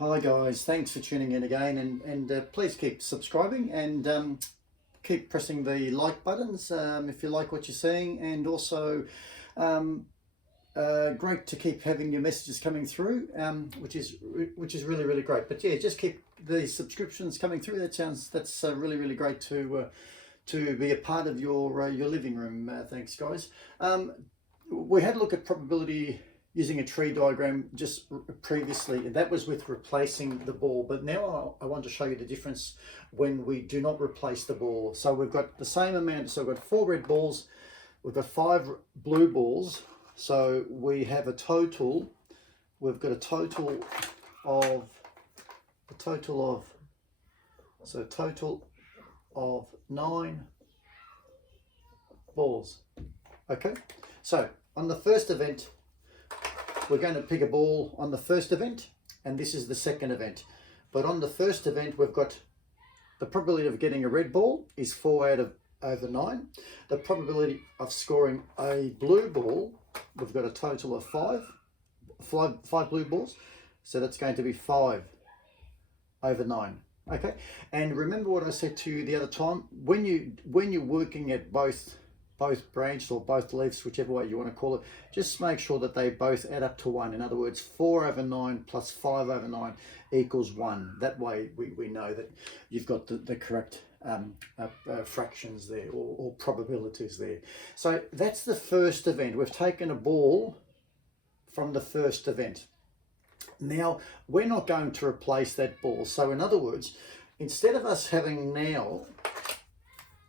Hi guys, thanks for tuning in again, and please keep subscribing and keep pressing the like buttons if you like what you're seeing, and also um, great to keep having your messages coming through, which is really great. But yeah, just keep the subscriptions coming through. That's really great to be a part of your living room. Thanks guys. We had a look at probability using a tree diagram just previously, and that was with replacing the ball. But now I want to show you the difference when we do not replace the ball. So we've got the same amount. So we've got 4 red balls, we've got 5 blue balls. So we have a total. We've got a total of 9 balls. Okay. So on the first event, we're going to pick a ball on the first event, and this is the second event. But on the first event, we've got the probability of getting a red ball is 4 out of over 9. The probability of scoring a blue ball, we've got a total of 5 blue balls. So that's going to be 5 over 9. Okay. And remember what I said to you the other time, when you're working at both branches or both leaves, whichever way you want to call it, just make sure that they both add up to 1. In other words, 4 over 9 plus 5 over 9 equals 1. That way we know that you've got the correct fractions there, or probabilities there. So that's the first event. We've taken a ball from the first event. Now we're not going to replace that ball. So in other words, instead of us having now,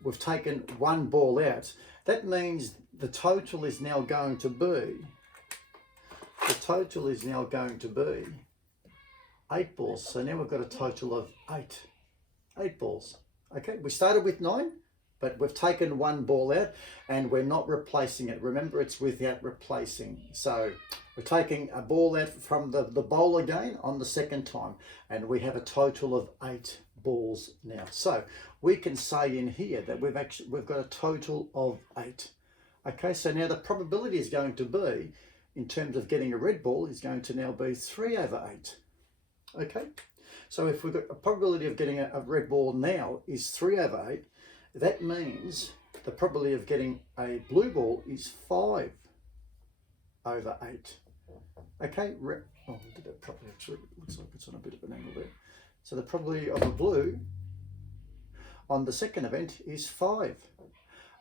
we've taken 1 ball out. That means the total is now going to be 8 balls. So now we've got a total of 8 balls. Okay, we started with 9, but we've taken 1 ball out and we're not replacing it. Remember, it's without replacing. So we're taking a ball out from the bowl again on the second time, and we have a total of 8 balls now. So we can say in here that we've got a total of 8. Okay, so now the probability is going to be, in terms of getting a red ball, is going to now be 3 over 8. Okay, so if we've got a probability of getting a red ball now is 3 over 8, that means the probability of getting a blue ball is 5 over 8. Okay, we did that properly actually. It looks like it's on a bit of an angle there. So the probability of a blue on the second event is 5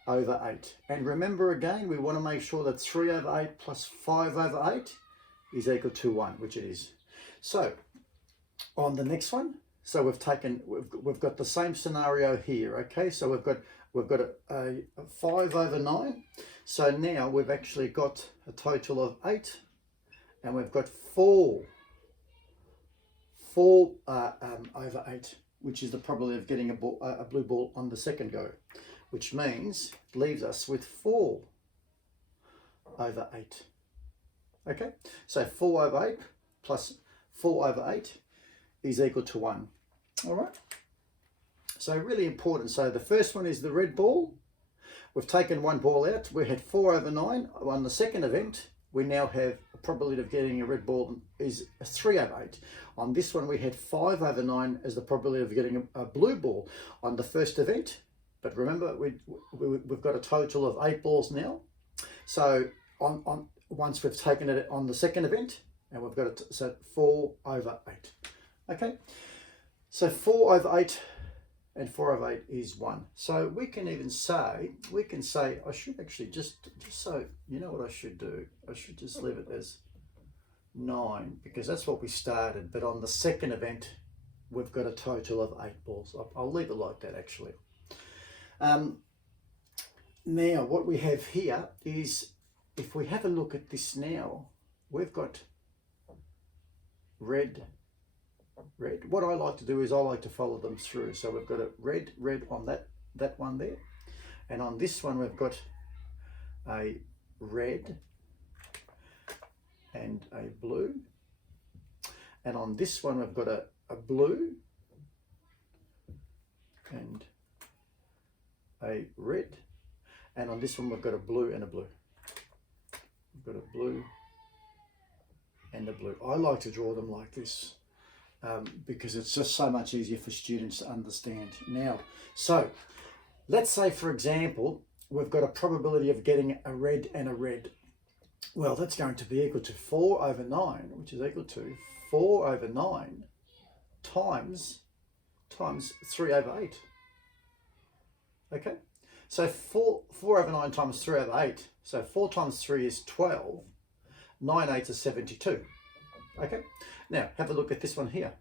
over 8. And remember again, we want to make sure that 3 over 8 plus 5 over 8 is equal to 1, which it is. So on the next one, so we've got the same scenario here. Okay, so we've got a 5 over 9. So now we've actually got a total of 8, and we've got 4 over 8, which is the probability of getting a blue ball on the second go, which means it leaves us with 4 over 8. Okay, so 4 over 8 plus 4 over 8 is equal to 1. All right, so really important. So the first one is the red ball. We've taken 1 ball out. We had 4 over 9 on the second event. We now have a probability of getting a red ball is 3 over 8. On this one, we had 5 over 9 as the probability of getting a blue ball on the first event. But remember, we've got a total of 8 balls now. So once we've taken it on the second event, and we've got it, so 4 over 8. Okay, so 4 over 8 and 4 over 8 is 1. So we can say, I should actually just so you know what I should do, I should just leave it as 9, because that's what we started. But on the second event, we've got a total of 8 balls. I'll leave it like that actually. Now what we have here is, if we have a look at this now, we've got red. What I like to do is I like to follow them through. So we've got a red on that one there, and on this one we've got a red and a blue, and on this one we've got a blue and a red, and on this one we've got a blue and a blue. We've got a blue and a blue. I like to draw them like this. because it's just so much easier for students to understand. Now, so let's say, for example, we've got a probability of getting a red and a red. Well, that's going to be equal to 4 over 9, which is equal to 4 over 9 times 3 over 8. Okay, so 4 over 9 times 3 over 8. So 4 times 3 is 12. 9 8 is 72. Okay, now have a look at this one here.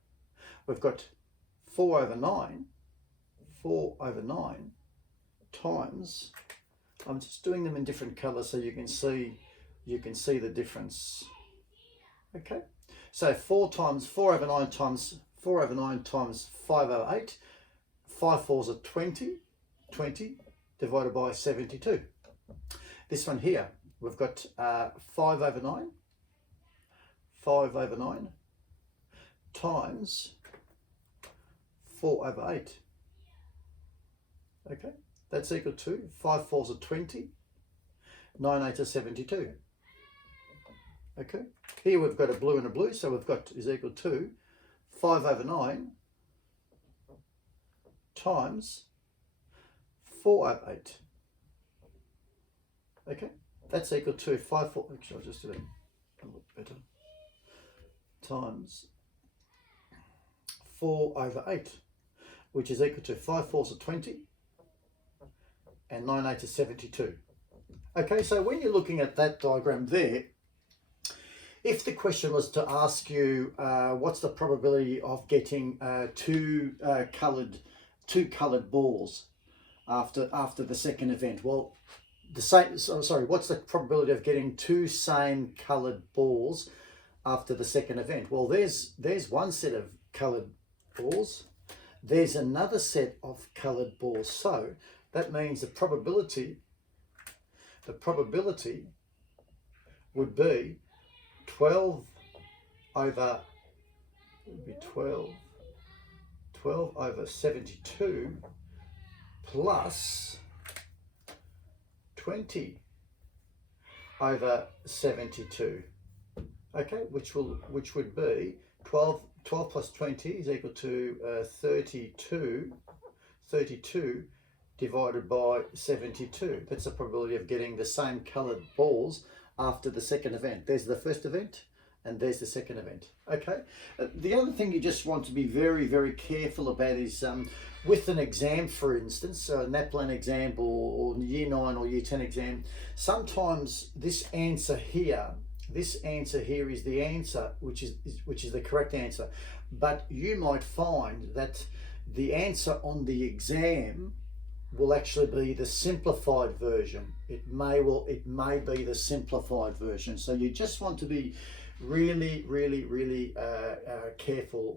We've got 4 over 9 times, I'm just doing them in different colours so you can see the difference. Okay, so 4 over 9 times 5 over 8, 5 fours are 20 divided by 72. This one here, we've got 5 over 9 times 4 over 8. Okay, that's equal to 5 fours are 20, 9 8 are 72. Okay, here we've got a blue and a blue, so we've got is equal to 5 over 9 times 4 over 8. Okay, that's equal to 5 4. Actually, I'll just do it a little better. Times 4 over 8, which is equal to 5 fours are 20 and 9 8 is 72. Okay, so when you're looking at that diagram there, if the question was to ask you what's the probability of getting two coloured balls after the second event, well, what's the probability of getting two same coloured balls after the second event? Well, there's one set of coloured balls, there's another set of coloured balls, so that means the probability would be 12 over 72 plus 20 over 72. Okay, which would be 12 plus 20 is equal to 32 divided by 72. That's the probability of getting the same coloured balls after the second event. There's the first event and there's the second event. Okay, the other thing you just want to be very, very careful about is with an exam, for instance, a NAPLAN exam or year 9 or year 10 exam, sometimes this answer here is the answer which is the correct answer, but you might find that the answer on the exam will actually be the simplified version. It may be the simplified version. So you just want to be really, really, really careful